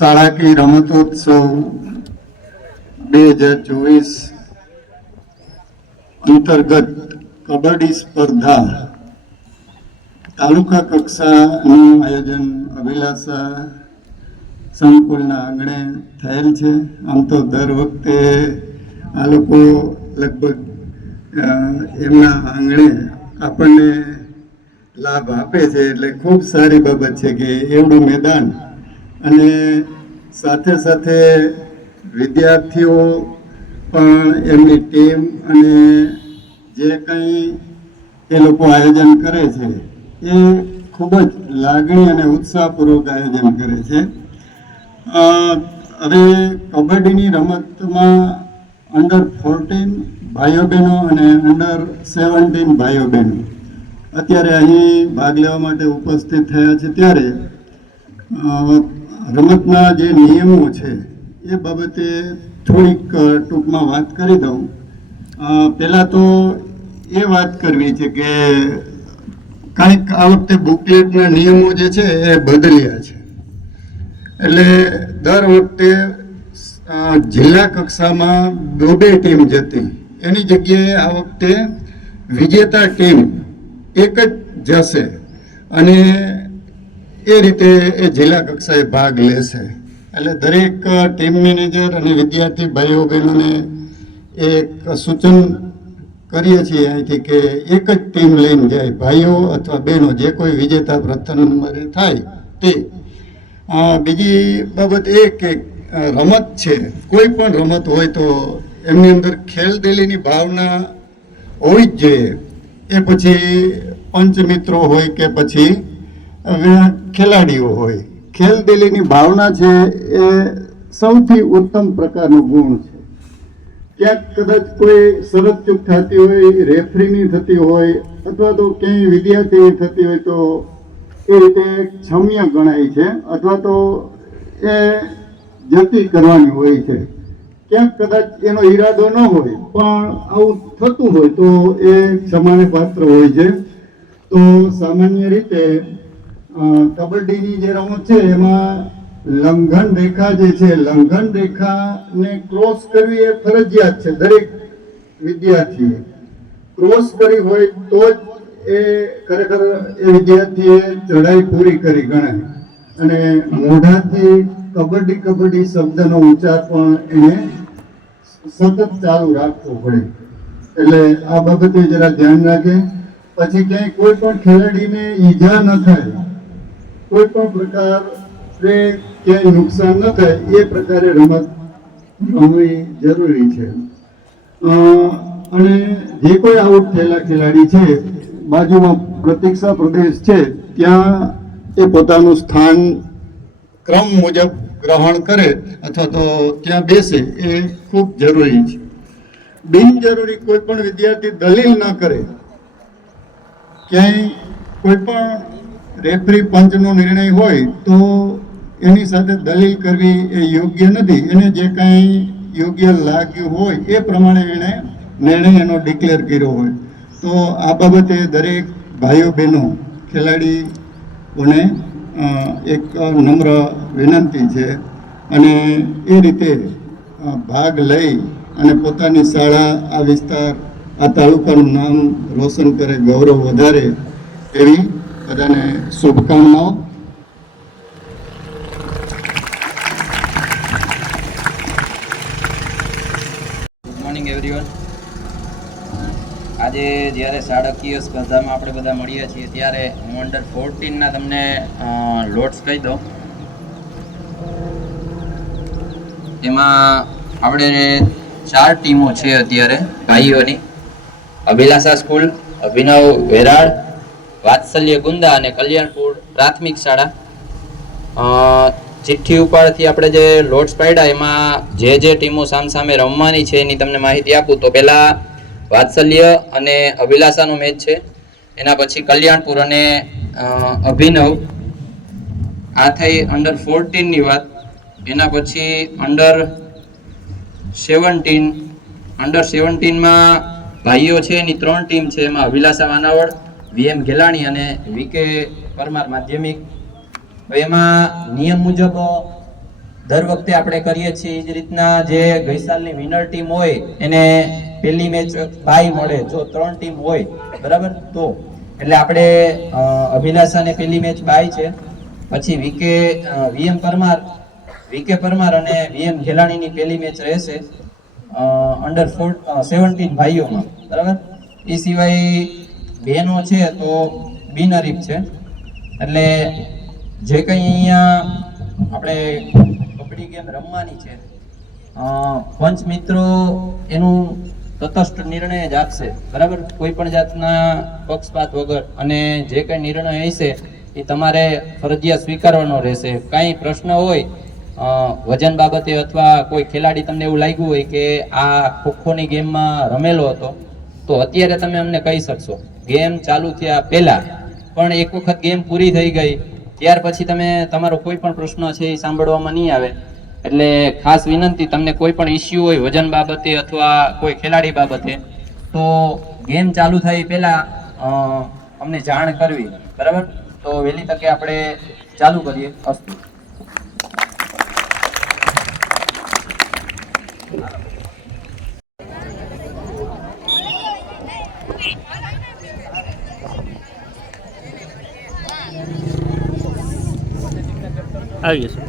શાળાકીય રમતોત્સવ 2024 અંતર્ગત કબડ્ડી સ્પર્ધા તાલુકા કક્ષાનું આયોજન અભિલાષા સંકુલના આંગણે થયેલ છે. આમ તો દર વખતે આ લોકો લગભગ એમના આંગણે આપણને લાભ આપે છે, એટલે ખૂબ સારી બાબત છે કે એવડું મેદાન અને સાથે સાથે વિદ્યાર્થીઓ પણ એમની ટીમ અને જે કંઈ એ લોકો આયોજન કરે છે એ ખૂબ જ લાગણી અને ઉત્સાહપૂર્વક આયોજન કરે છે. હવે કબડ્ડીની રમતમાં અંડર 14 ભાઈઓ બહેનો અને અંડર 17 ભાઈઓ બહેનો અત્યારે અહીં ભાગ લેવા માટે ઉપસ્થિત થયા છે. ત્યારે રમતના જે નિયમો છે એ બાબતે થોડીક ટૂંકમાં વાત કરી દઉં. પહેલાં તો એ વાત કરવી છે કે કાંઈક આ વખતે બુકલેટના નિયમો જે છે એ બદલ્યા છે. એટલે દર વખતે જિલ્લા કક્ષામાં 2 ટીમ જતી, એની જગ્યાએ આ વખતે વિજેતા ટીમ એક જ જશે અને એ રીતે એ જિલ્લા કક્ષાએ ભાગ લેશે. એટલે દરેક ટીમ મેનેજર અને વિદ્યાર્થી ભાઈઓ બહેનોને એક સૂચન કરીએ છીએ અહીંથી કે એક જ ટીમ લઈને જાય, ભાઈઓ અથવા બહેનો જે કોઈ વિજેતા પ્રથમ નંબરે થાય તે. બીજી બાબત એ કે રમત છે, કોઈ પણ રમત હોય તો એમની અંદર ખેલદિલીની ભાવના હોવી જ જોઈએ. એ પછી પંચ મિત્રો હોય કે પછી ખેલાડીઓ હોય, ખેલદિલીની ભાવના છે એ સૌથી ઉત્તમ પ્રકારનો ગુણ છે. ક્યાંક કદાચ કોઈ શરત ચૂક થતી હોય, રેફરીની થતી હોય અથવા તો ક્યાંય વિદ્યાર્થીની થતી હોય તો એ રીતે ક્ષમ્ય ગણાય છે અથવા તો એ જતી કરવાની હોય છે. ક્યાંક કદાચ એનો ઈરાદો ન હોય પણ આવું થતું હોય તો એ ક્ષમાને પાત્ર હોય છે. તો સામાન્ય રીતે કબડ્ડીની જે રમત છે એમાં લંઘન રેખા જે છે, લંઘન રેખાને ક્રોસ કરવી એ ફરજિયાત છે. દરેક વિદ્યાર્થીએ ક્રોસ કરી હોય તો જ એ ખરેખર એ વિદ્યાર્થીએ ચઢાઈ પૂરી કરી ગણાય. અને મોઢાથી કબડ્ડી કબડ્ડી શબ્દનો ઉચ્ચાર પણ એને સતત ચાલુ રાખવો પડે. એટલે આ બાબતે જરા ધ્યાન રાખે. પછી ક્યાંય કોઈ પણ ખેલાડીને ઈજા ન થાય, કોઈ પણ પ્રકારે ક્યાંય નુકસાન ન થાય એ પ્રકારે રમત રમવી જરૂરી છે. અને જે કોઈ આઉટ થયેલા ખેલાડી છે, બાજુમાં પ્રતીક્ષા પ્રદેશ છે ત્યાં એ પોતાનું સ્થાન ક્રમ મુજબ ગ્રહણ કરે અથવા તો ત્યાં બેસે એ ખૂબ જરૂરી છે. બિનજરૂરી કોઈ પણ વિદ્યાર્થી દલીલ ન કરે. ક્યાંય કોઈ પણ રેફરી પંચનો નિર્ણય હોય તો એની સાથે દલીલ કરવી એ યોગ્ય નથી. એને જે કાંઈ યોગ્ય લાગ્યું હોય એ પ્રમાણે એણે નિર્ણય એનો ડિક્લેર કર્યો હોય. તો આ બાબતે દરેક ભાઈઓ બહેનો ખેલાડીઓને એક નમ્ર વિનંતી છે અને એ રીતે ભાગ લઈ અને પોતાની શાળા, આ વિસ્તાર, આ તાલુકાનું નામ રોશન કરે, ગૌરવ વધારે એવી બધાને શુભકામનાઓ. એવરીવન. આજે જ્યારે શાળાકીય સ્પર્ધામાં આપણે બધા મળ્યા છીએ ત્યારે હું અંડર 14ના તમને લોટ્સ કહી દઉં. એમાં આપણે 4 ટીમો છે અત્યારે ભાઈઓની. અભિલાષા સ્કૂલ, અભિનવ વેરાળ, વાત્સલ્ય ગુંદા અને કલ્યાણપુર પ્રાથમિક શાળા. ચિઠ્ઠી ઉપરથી આપણે જે લોટ્સ પાડ્યા એમાં જે ટીમો સામસામે રમવાની છે એની તમને માહિતી આપું તો પહેલાં વાત્સલ્ય અને અભિલાષાનો મેચ છે, એના પછી કલ્યાણપુર અને અભિનવ. આ થઈ અંડર 14ની વાત. એના પછી અંડર 17માં ભાઈઓ છે એની 3 ટીમ છે. એમાં અભિલાષા વાનાવડ, VM ગેલાણી અને VK પરમાર માધ્યમિક. એમાં નિયમ મુજબ દર વખતે આપણે કરીએ છીએ એ જ રીતના જે ગઈ સાલની વિનર ટીમ હોય એને પહેલી મેચ બાય મળે જો 3 ટીમ હોય, બરાબર. તો એટલે આપણે અભિલાષાને પહેલી મેચ બાય છે. પછી VM પરમાર અને VM ઘેલાણીની પહેલી મેચ રહેશે અંડર 17 ભાઈઓમાં, બરાબર. એ સિવાય બહેનો છે તો બિનહરીફ છે. એટલે જે કંઈ અહીંયા આપણે કબડ્ડી ગેમ રમવાની છે પંચ મિત્રો એનું તટસ્થ નિર્ણય જ આપશે, બરાબર. કોઈ પણ જાતના પક્ષપાત વગર અને જે કંઈ નિર્ણય હશે એ તમારે ફરજિયાત સ્વીકારવાનો રહેશે. કાંઈ પ્રશ્ન હોય વજન બાબતે અથવા કોઈ ખેલાડી તમને એવું લાગ્યું હોય કે આ ખોખોની ગેમમાં રમેલો હતો તો અત્યારે તમે અમને કહી શકશો. ગેમ ચાલુ થયા પહેલા પણ એક વખત ગેમ પૂરી થઈ ગઈ ત્યાર પછી તમે તમારો કોઈ પણ પ્રશ્ન છે એ સાંભળવામાં નહીં આવે. એટલે ખાસ વિનંતી, તમને કોઈ પણ ઇસ્યુ હોય વજન બાબતે અથવા કોઈ ખેલાડી બાબતે તો ગેમ ચાલુ થાય પહેલા અમને જાણ કરવી, બરાબર. તો વહેલી તકે આપણે ચાલુ કરીએ. અસ્તુ. આવી જશે.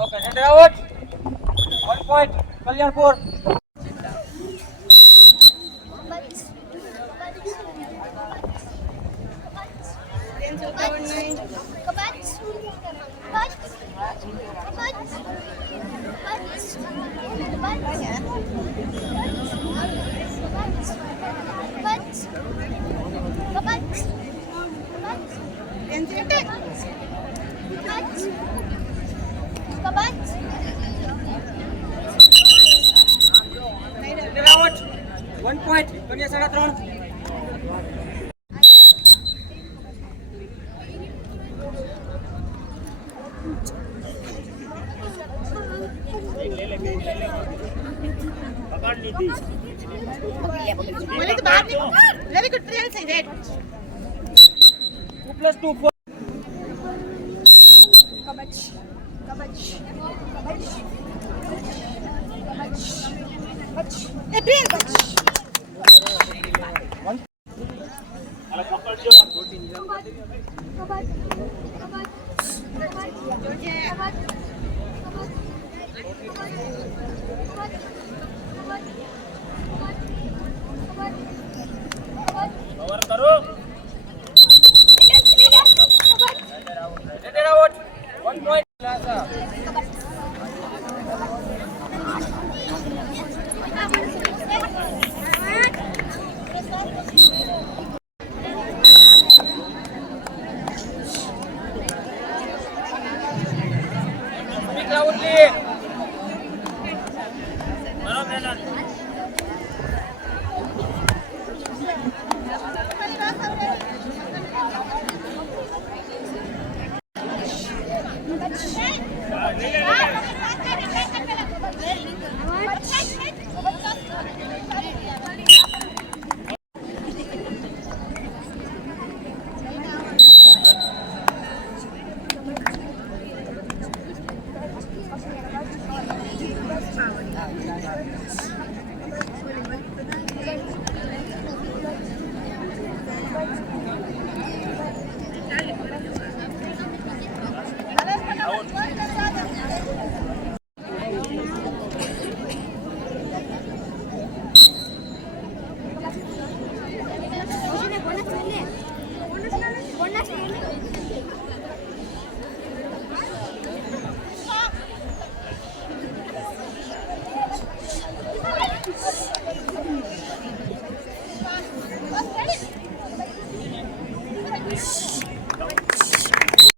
Okay, center out. 1 point. Kalyanpur. Center out. 1 point. Kalyan 3. बोले तो बाहर निकल वेरी गुड ट्रेल से रेड 2 + 2 4. कबच कबच कबच कबच कबच ए ट्रेल कबच कवर करो.